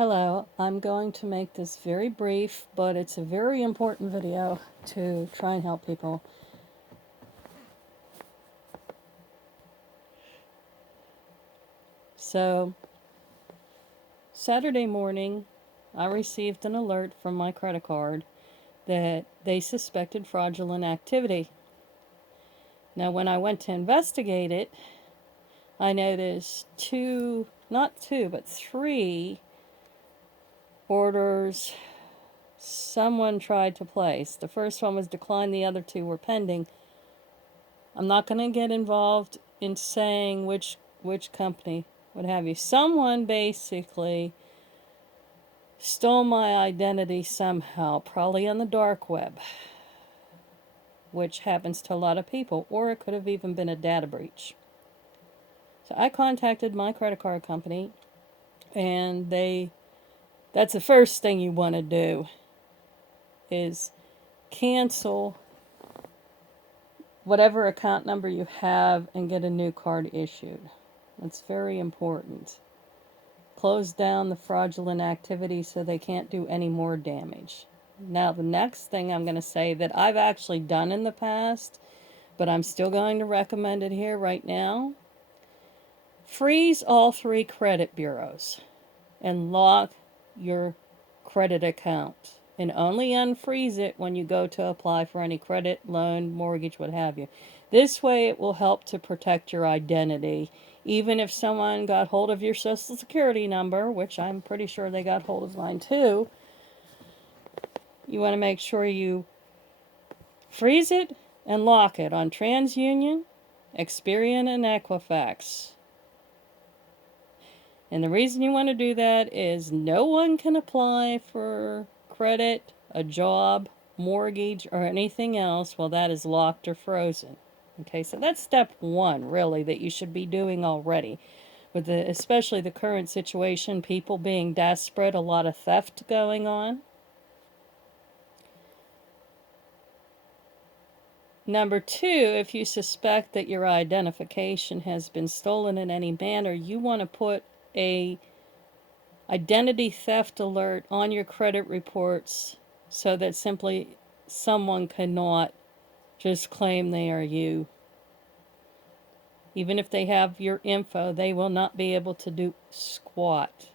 Hello, I'm going to make this very brief, but it's a very important video to try and help people. So, Saturday morning, I received an alert from my credit card that they suspected fraudulent activity. Now, when I went to investigate it, I noticed not two, but three orders someone tried to place. The first one was declined, the other two were pending. I'm not going to get involved in saying which company, what have you. Someone basically stole my identity somehow, probably on the dark web, which happens to a lot of people, or it could have even been a data breach. So I contacted my credit card company, and that's the first thing you want to do is cancel whatever account number you have and get a new card issued. That's very important. Close down the fraudulent activity so they can't do any more damage. Now, the next thing I'm going to say that I've actually done in the past, but I'm still going to recommend it here right now. Freeze all three credit bureaus and lock your credit account. And only unfreeze it when you go to apply for any credit, loan, mortgage, what have you. This way it will help to protect your identity. Even if someone got hold of your social security number, which I'm pretty sure they got hold of mine too, you want to make sure you freeze it and lock it on TransUnion, Experian, and Equifax. And the reason you want to do that is no one can apply for credit, a job, mortgage, or anything else while that is locked or frozen. Okay, so that's step one, really, that you should be doing already. With especially the current situation, people being desperate, a lot of theft going on. Number two, if you suspect that your identification has been stolen in any manner, you want to put a identity theft alert on your credit reports so that simply someone cannot just claim they are you. Even if they have your info, they will not be able to do squat.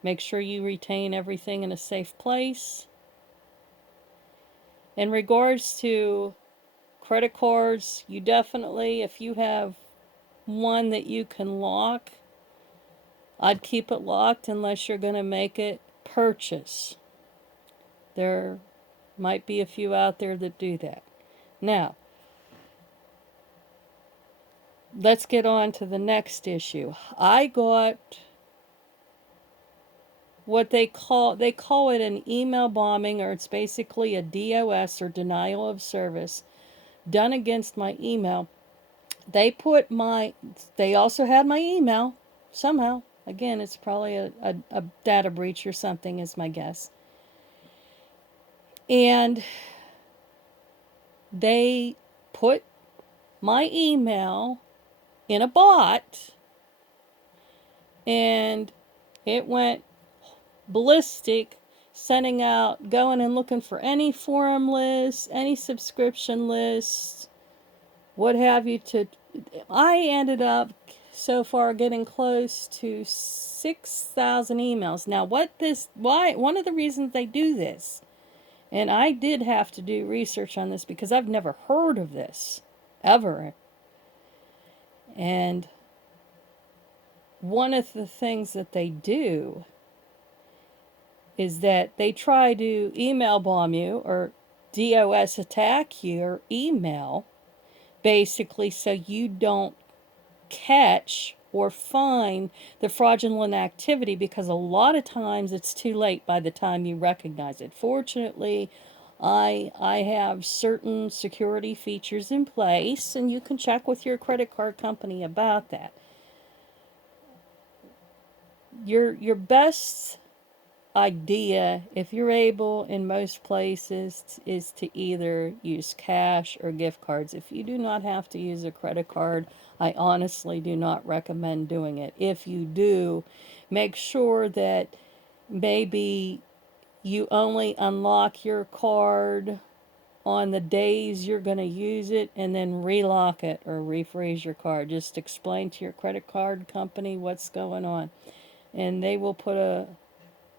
Make sure you retain everything in a safe place. In regards to credit cards, you definitely, if you have one that you can lock, I'd keep it locked unless you're going to make it purchase. There might be a few out there that do that. Now, let's get on to the next issue. I got what they call it an email bombing, or it's basically a DOS, or denial of service, done against my email. They also had my email somehow. Again, it's probably a data breach or something is my guess. And they put my email in a bot, and it went ballistic, going and looking for any forum lists, any subscription lists, what have you. I ended up so far getting close to 6,000 emails. Now, one of the reasons they do this, and I did have to do research on this because I've never heard of this ever. And one of the things that they do is that they try to email bomb you or DOS attack your email, basically so you don't catch or find the fraudulent activity, because a lot of times it's too late by the time you recognize it. Fortunately, I have certain security features in place, and you can check with your credit card company about that. Your best idea, if you're able in most places, is to either use cash or gift cards. If you do not have to use a credit card, I honestly do not recommend doing it. If you do, make sure that maybe you only unlock your card on the days you're going to use it and then relock it or refreeze your card. Just explain to your credit card company what's going on, and they will put a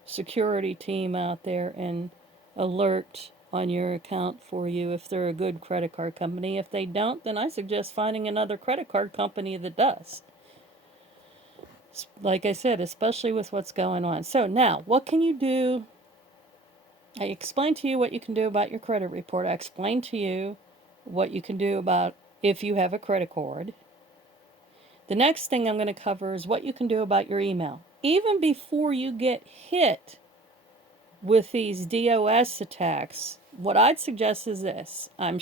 security team out there and alert on your account for you if they're a good credit card company. If they don't, then I suggest finding another credit card company that does. Like I said, especially with what's going on. So now, what can you do? I explained to you what you can do about your credit report. I explained to you what you can do about if you have a credit card. The next thing I'm going to cover is what you can do about your email. Even before you get hit with these DOS attacks, what I'd suggest is this. I'm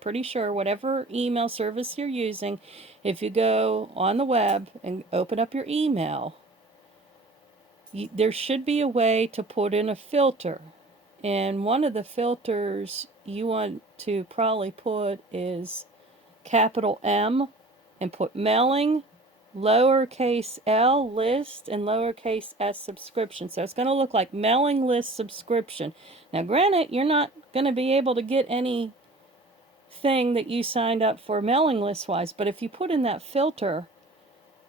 pretty sure whatever email service you're using, if you go on the web and open up your email, there should be a way to put in a filter. And one of the filters you want to probably put is capital M and put mailing, lowercase l list, and lowercase s subscription. So it's going to look like mailing list subscription. Now granted, you're not going to be able to get anything that you signed up for mailing list wise, but if you put in that filter,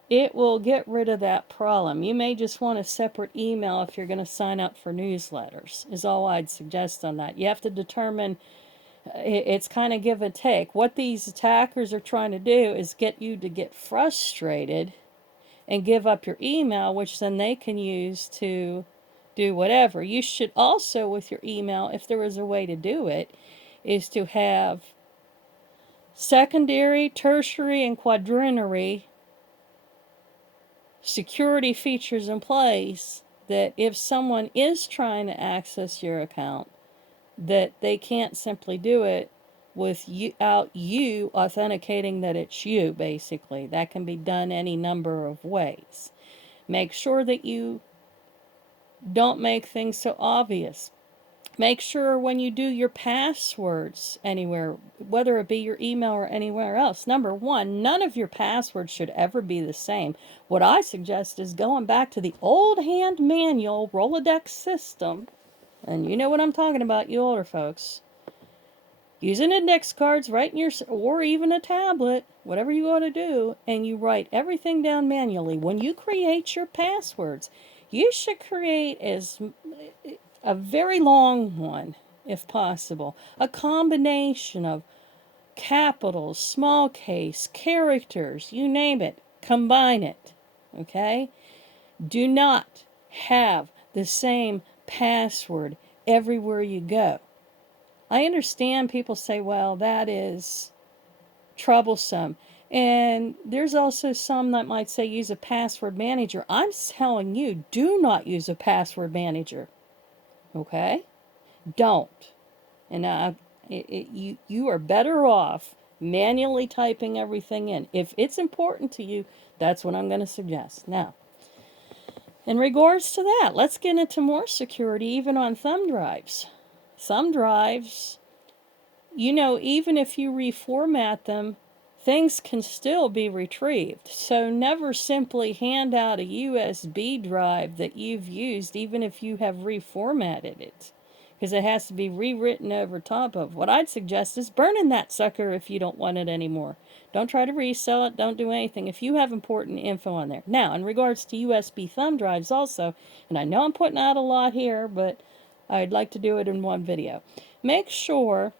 it will get rid of that problem. You may just want a separate email if you're going to sign up for newsletters, is all I'd suggest on that. You have to determine, it's kind of give and take. What these attackers are trying to do is get you to get frustrated and give up your email, which then they can use to do whatever. You should also, with your email, if there was a way to do it, is to have secondary, tertiary, and quaternary security features in place that if someone is trying to access your account, that they can't simply do it without you authenticating that it's you, basically. That can be done any number of ways. Make sure that you don't make things so obvious. Make sure when you do your passwords anywhere, whether it be your email or anywhere else, number one, none of your passwords should ever be the same. What I suggest is going back to the old hand manual Rolodex system, and you know what I'm talking about, you older folks. Using index cards, right in your, or even a tablet, whatever you want to do, and you write everything down manually. When you create your passwords, you should create a very long one, if possible. A combination of capitals, small case, characters, you name it. Combine it, okay? Do not have the same password everywhere you go. I understand people say, well, that is troublesome. And there's also some that might say use a password manager. I'm telling you, do not use a password manager. Okay? Don't. And you are better off manually typing everything in. If it's important to you, that's what I'm going to suggest. Now, in regards to that, let's get into more security even on thumb drives. Thumb drives, you know, even if you reformat them, things can still be retrieved. So never simply hand out a USB drive that you've used, even if you have reformatted it, because it has to be rewritten over top of. What I'd suggest is burning that sucker if you don't want it anymore. Don't try to resell it. Don't do anything if you have important info on there. Now, in regards to USB thumb drives also, and I know I'm putting out a lot here, but I'd like to do it in one video. Make sure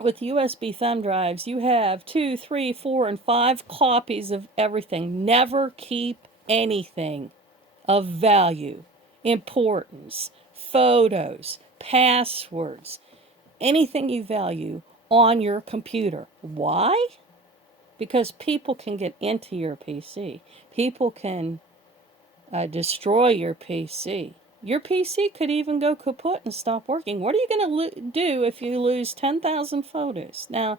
with USB thumb drives you have 2, 3, 4, and 5 copies of everything. Never keep anything of value, importance, photos, passwords, anything you value on your computer. Why? Because people can get into your PC. People can destroy your PC. Your PC could even go kaput and stop working. What are you going to do if you lose 10,000 photos? Now,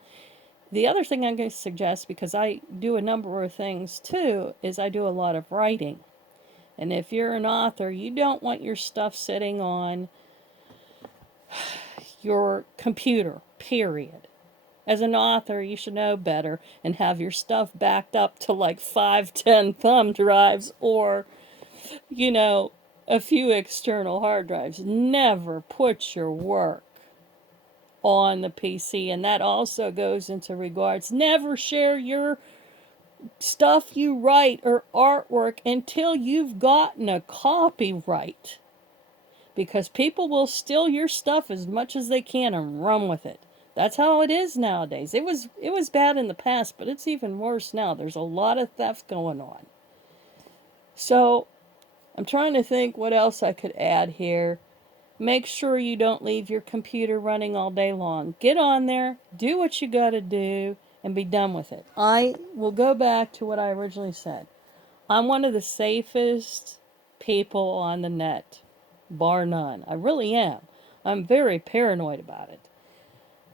the other thing I'm going to suggest, because I do a number of things too, is I do a lot of writing. And if you're an author, you don't want your stuff sitting on your computer, period. As an author, you should know better and have your stuff backed up to like 5, 10 thumb drives or, you know, a few external hard drives. Never put your work on the PC, and that also goes into regards. Never share your stuff you write or artwork until you've gotten a copyright, because people will steal your stuff as much as they can and run with it. That's how it is nowadays. It was bad in the past, but it's even worse now. There's a lot of theft going on. So, I'm trying to think what else I could add here. Make sure you don't leave your computer running all day long. Get on there, do what you got to do, and be done with it. I will go back to what I originally said. I'm one of the safest people on the net, bar none. I really am. I'm very paranoid about it.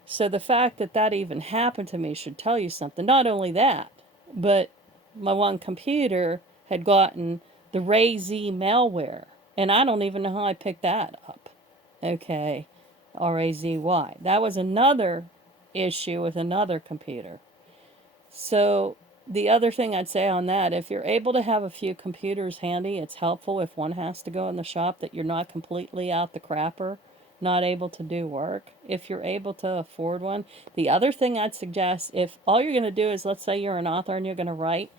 So the fact that that even happened to me should tell you something. Not only that, but my one computer had gotten the Ray-Z malware, and I don't even know how I picked that up. Okay, R-A-Z-Y. That was another issue with another computer. So the other thing I'd say on that, if you're able to have a few computers handy, it's helpful if one has to go in the shop that you're not completely out the crapper, not able to do work. If you're able to afford one. The other thing I'd suggest, if all you're going to do is, let's say you're an author and you're going to write,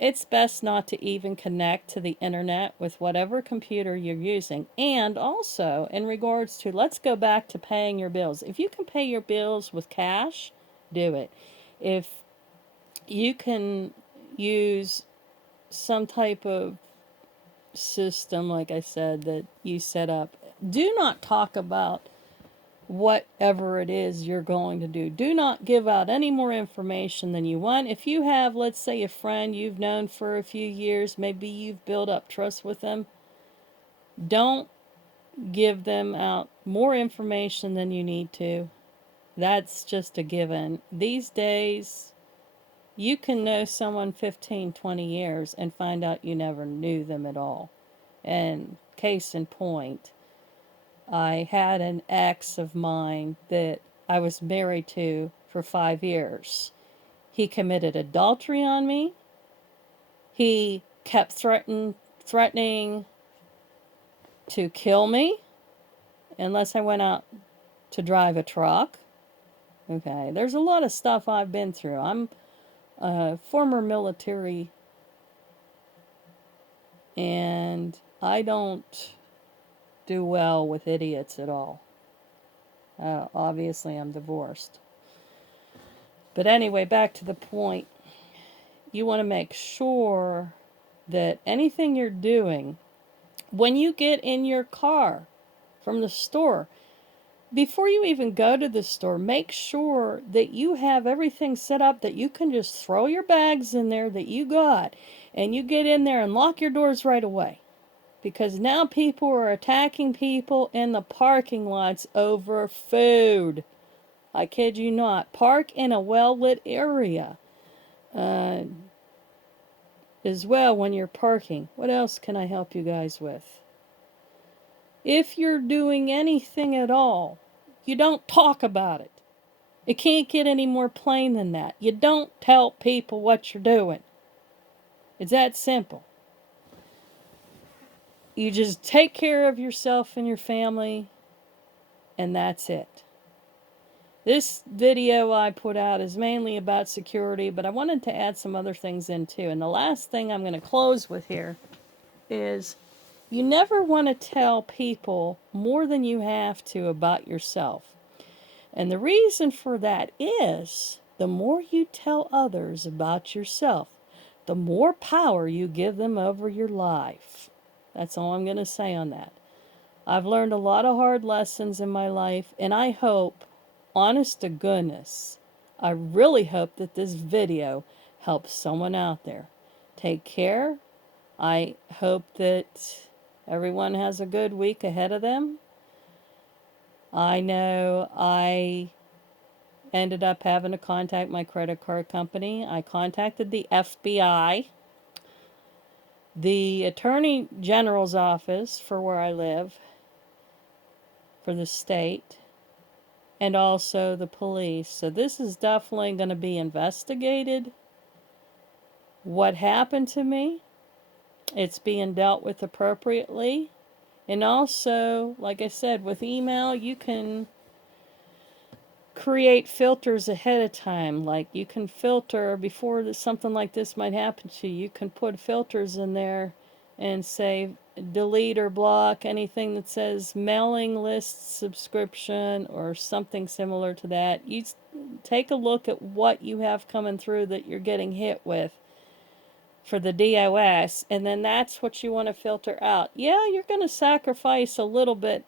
it's best not to even connect to the internet with whatever computer you're using. And also, in regards to, let's go back to paying your bills. If you can pay your bills with cash, do it. If you can use some type of system, like I said, that you set up, do not talk about whatever it is you're going to do. Do not give out any more information than you want. If you have, let's say, a friend you've known for a few years, maybe you've built up trust with them, don't give them out more information than you need to. That's just a given. These days, you can know someone 15, 20 years and find out you never knew them at all. And case in point, I had an ex of mine that I was married to for 5 years. He committed adultery on me. He kept threatening to kill me unless I went out to drive a truck. Okay, there's a lot of stuff I've been through. I'm a former military, and I don't do well with idiots at all. Obviously, I'm divorced. But anyway, back to the point. You want to make sure that anything you're doing, when you get in your car from the store, before you even go to the store, make sure that you have everything set up that you can just throw your bags in there that you got, and you get in there and lock your doors right away. Because now people are attacking people in the parking lots over food. I kid you not. Park in a well-lit area as well when you're parking. What else can I help you guys with? If you're doing anything at all, you don't talk about it. It can't get any more plain than that. You don't tell people what you're doing. It's that simple. You just take care of yourself and your family, and that's it. This video I put out is mainly about security, but I wanted to add some other things in too. And the last thing I'm going to close with here is you never want to tell people more than you have to about yourself. And the reason for that is the more you tell others about yourself, the more power you give them over your life. That's all I'm going to say on that. I've learned a lot of hard lessons in my life, and I hope, honest to goodness, I really hope that this video helps someone out there. Take care. I hope that everyone has a good week ahead of them. I know I ended up having to contact my credit card company. I contacted the FBI. The Attorney General's office for where I live, for the state, and also the police. So this is definitely going to be investigated. What happened to me? It's being dealt with appropriately. And also, like I said, with email, you can create filters ahead of time. Like you can filter before something like this might happen to you. You can put filters in there and say delete or block anything that says mailing list subscription or something similar to that. You take a look at what you have coming through that you're getting hit with for the DOS, and then that's what you want to filter out. Yeah, you're going to sacrifice a little bit,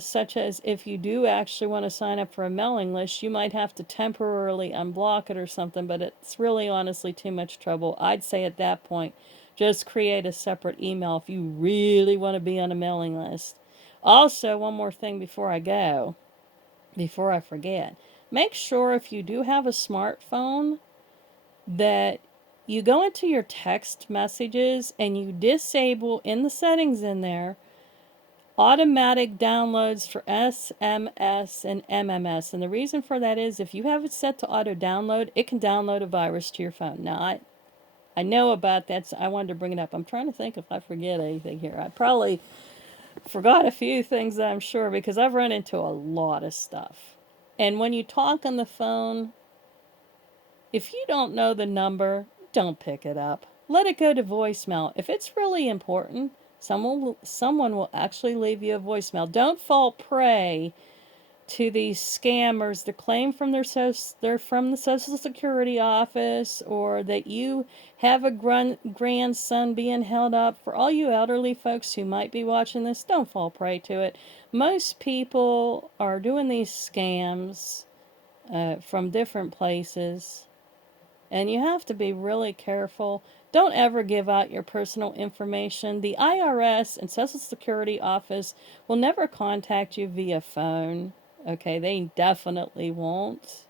such as if you do actually want to sign up for a mailing list, you might have to temporarily unblock it or something, but it's really honestly too much trouble. I'd say at that point, just create a separate email if you really want to be on a mailing list. Also, one more thing before I go, before I forget, make sure if you do have a smartphone that you go into your text messages and you disable in the settings in there automatic downloads for SMS and MMS. And the reason for that is if you have it set to auto download, it can download a virus to your phone. Now, I know about that, so I wanted to bring it up. I'm trying to think if I forget anything here. I probably forgot a few things, I'm sure, because I've run into a lot of stuff. And when you talk on the phone, if you don't know the number, don't pick it up. Let it go to voicemail. If it's really important, someone will actually leave you a voicemail. Don't fall prey to these scammers that claim they're from the Social Security office, or that you have a grandson being held up. For all you elderly folks who might be watching this, don't fall prey to it. Most people are doing these scams from different places. And you have to be really careful. Don't ever give out your personal information. The IRS and Social Security office will never contact you via phone. Okay, they definitely won't.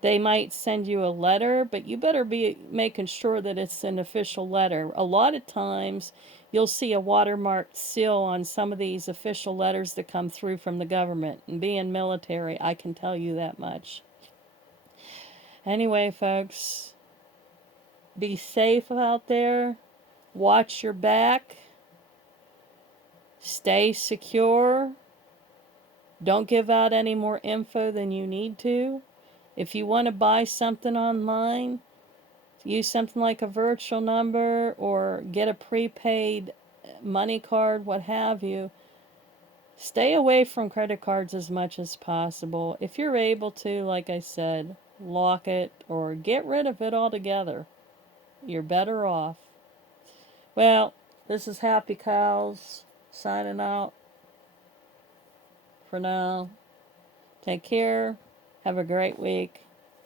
They might send you a letter, but you better be making sure that it's an official letter. A lot of times you'll see a watermarked seal on some of these official letters that come through from the government. And being military, I can tell you that much. Anyway, folks, be safe out there. Watch your back. Stay secure. Don't give out any more info than you need to. If you want to buy something online, use something like a virtual number or get a prepaid money card, what have you. Stay away from credit cards as much as possible. If you're able to, like I said, lock it or get rid of it altogether. You're better off. Well, this is Happy Cows signing out for now. Take care. Have a great week.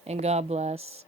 And God bless.